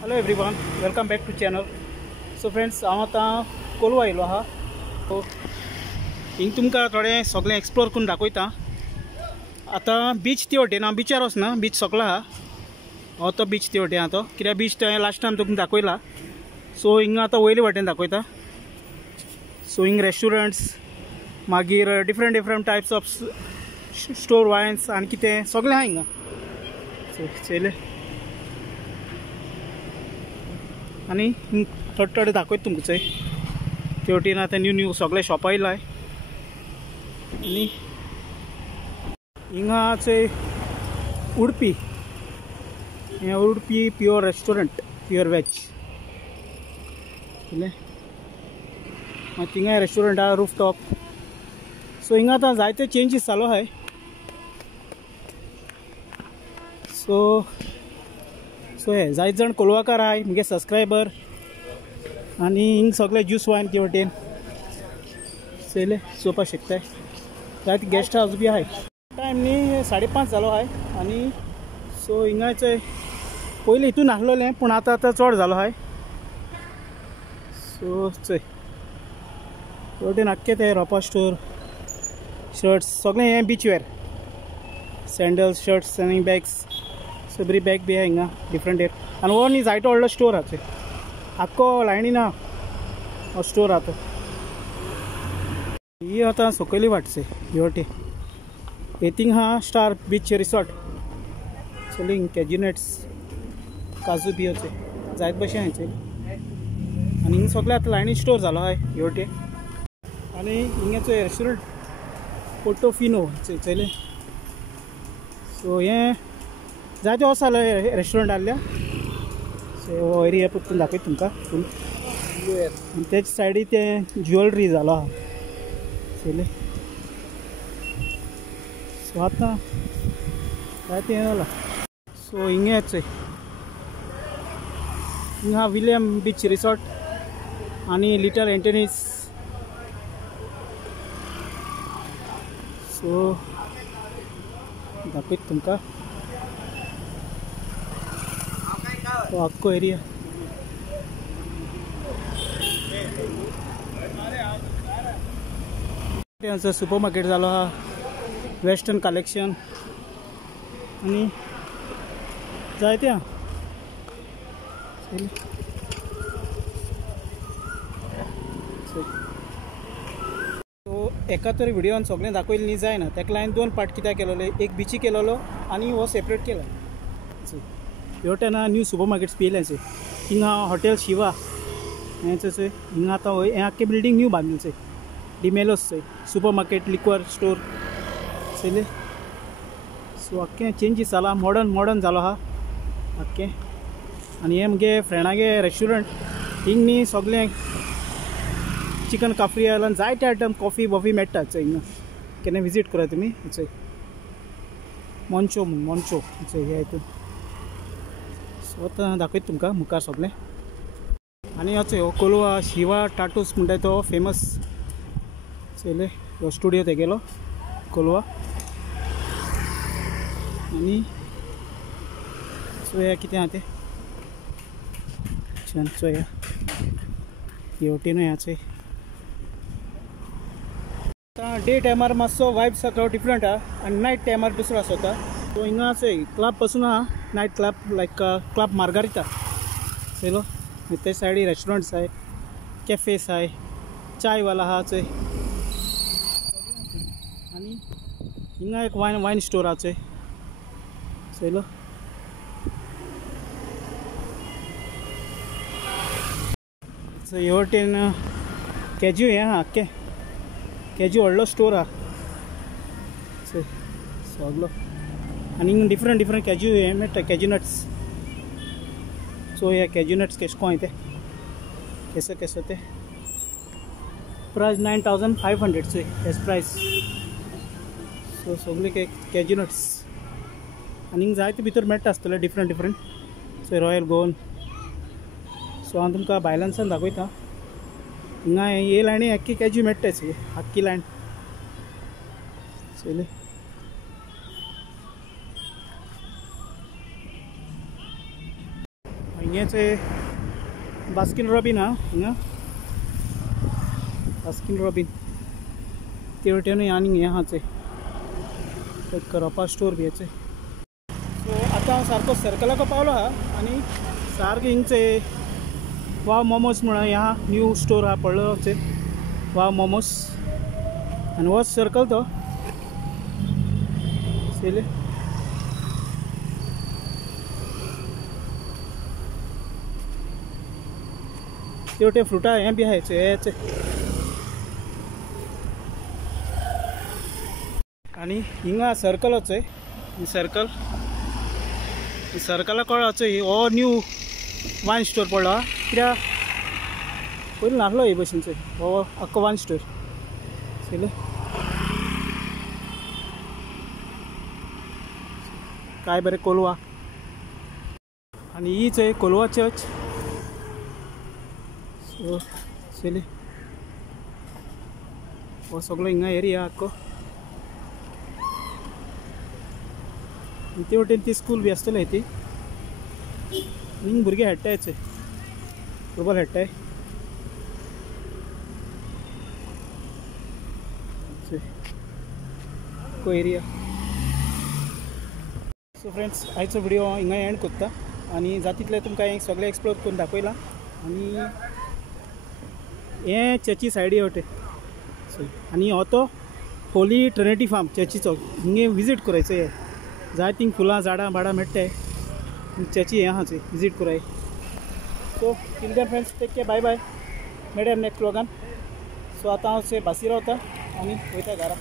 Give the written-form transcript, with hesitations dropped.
Hello everyone, welcome back to channel. So friends, हांव आतां कोलवा आयलो आहा. सो हिंग तुमकां थोडें सगळें एक्सप्लोर करून दाखयता. आतां बीच ती वटेन, हांव बिचार वचना, बीच सकलो आहा. हो तो बीच ती वटेन आहा तो, कित्याक बीच लास्ट टायम तुमकां दाखयला. सो हिंगा आतां वयले वटेन दाखयता. सो हिंग रेस्टोरंट्स, मागीर डिफरंट टायप्स ऑफ स्टोर वायन्स आनी कितें सगळें आहा हिंगा. सो चले आनी थोडे दाखयता तुमकां चोय. ते वटेन आतां न्यू सगळे शॉप आयलाय. आनी हिंगा चोय उडपी, हें Udupi pure restaurant, pure veg. मागीर थिंगा रेस्टोरंट आहा, रूफ टॉप. सो हिंगा आतां जायते चेंजीस जालो आहाय. सो हे जायत जाण कोलवाकार आहाय, मुगे सबस्क्रायबर. आनी हिंग सगळे ज्यूस वायन ते वटेन चयले चोवपाक शकताय. जायते गेस्ट हावस बी आहाय. टायम न्ही 5:30 जालो आहाय. आनी सो हिंगा चोय पयलीं हितून आसलोलें, पूण आतां चड जालो आहाय. सो चोय ते वटेन आख्खे ते रोपा स्टोर, शर्ट्स सगळें हें बीच वेअर, सॅन्डल्स, शर्ट्स आनी बॅग्स, सगळी बॅग बी आहा हिंगा डिफरंट एक. आनी हो न्ही जायतो व्हडलो स्टोर आहा चोय, आख्खो लायनीन आहा हो स्टोर आहा तो. ही आतां सकयली वाट चोय, हे वटेन येतींग आहा स्टार बीच रिसॉर्ट. चलिंग कॅज्युनट्स, काजू बियो चोय जायत भशेन आहाय चोय. आनी हिंग सगळें आतां लायनीन स्टोर जालो आहाय हे वटेन. आनी हिंगा चोय रेस्टोरंट पोर्टोफिनो चयले. सो हें जायते वर्स जालो रेस्टोरंट आहल्या. सो हो एरिया पळोवन दाखयता तुमकां फूल. आनी तेच सायडीक ते ज्वेलरी जालो आहा चयले. सो आतां जायते हें जाला. सो हिंगा चोय हिंगा विलियम बीच रिसॉर्ट आनी लिटल एंटनीज. सो दाखयता तुमकां तो आख्खो एरिया. सुपर मार्केट जालो आहा, वेस्टर्न कलेक्शन आनी जायते आहा. सो एका तरी व्हिडिओन सगळें दाखयलें न्ही जायना, ताका लागून 2 पार्ट कित्याक केलोले, एक बीची केलोलो आनी हो सेपरेट केला. ह्या वटेन न्यू सुपर मार्केट्स पियेलें चोय. हिंगा हॉटेल शिवा हें चोय. हिंगा आतां हें आख्खे बिल्डींग न्यू बांदलें चोय. डिमेलोस चोय सुपर मार्केट, लिक्वर स्टोर चयले. सो आख्खें चेंजीस जाला, मॉडर्न जालो आहा आख्खें. आनी हें मुगे फ्रेंडागे रेस्टोरंट. हिंग न्ही सगळें चिकन काफ्री आयलान जायते आयटम, कॉफी बॉफी मेळटा चोय हिंगा. केन्ना विजीट करा तुमी चोय. मॉन्चो चोय हे हितून. सो आतां दाखयता तुमकां मुखार सगळें. आनी हो चोय हो कोलवा शिवा टाटूस म्हणटा तो फेमस चयले. हो स्टुडियो तेगेलो कोलवा. आनी चोया कितें आहा तें चोया हे वटेनूय आहा चोय. आतां डे टायमार मातसो वायब्स तो डिफरंट आहा आनी नायट टायमार दुसरो आसता. सो हिंगा चोय क्लब पासून आहा, नायट क्लब लायक क्लब मार्गारिता चयलो. ते सायडीक रेस्टोरंट्स आहाय, कॅफेस आहाय, चायवाला आहा चोय. आनी हिंगा एक वायन स्टोर आहा चोय चयलो. सो हे वटेन कॅज्यू हें आहा, आख्खें कॅज्यू व्हडलो स्टोर आहा चोय सगलो. आनी हिंगा डिफरंट कॅज्यू हें मेळटा, कॅज्यूनट्स. सो हे कॅज्यूनट्स केश कोन ते केसो ते प्रायस 9,500 चोय हेच प्रायस. सो सगळे कॅज्यूनट्स. आनी हिंगा जायते भितर मेळटा आसतले डिफरंट सो रॉयल गोवन. सो हांव तुमकां भायल्यानसान दाखयता. हिंगा हे लायनी आख्खी कॅज्यू मेळटाय चोय, आख्खी लायन चयले. हिंगेचे बास्किन रॉबिन हा हिंगा बास्किन रॉबिन ते वटेन आनी हें आहा एक करपा स्टोर बी हेचे सो आतां हांव सारको सर्कलाक पावलो हा आनी सारकें हिंगचे वाव मोमोज म्हणून हें आहा न्यू स्टोर आहा पडलो वाव मोमोज आनी होच सर्कल तो चले तेवटे फ्रुटा हें बी आहाय हेचे आनी हिंगा सर्कलच ही सर्कला कळच हो न्यू वायन स्टोर पडलो हा कित्याक पयलीं नासलो हे भशेनचो हो आख्खो वायन स्टोर चले काय बरें कोलवा आनी हीच कोलवा चर्च सो चले हो सगळो हिंगा एरिया आख्खो ते वटेन ती स्कूल बी आसतले ती हिंग भुरगे खेळटायचे फुटबॉल खेळटाय को एरिया सो फ्रेंड्स आयचो व्हिडिओ हिंगा एंड करता आनी जाता तितलें तुमकां हें सगळें एक्सप्लोर करून दाखयलां आनी हें चर्ची सायडी वटे आनी हो तो Holi Trinity farm चर्चीचो Hinge visit करायचो हे जाय तींग फुलां झाडां भाडां मेळटाय चर्ची हें आहा विजीट कराय so till then friends take care bye bye मेळया नेक्स्ट व्लॉगान सो आतां हांव बासी रावता आनी वयता घरा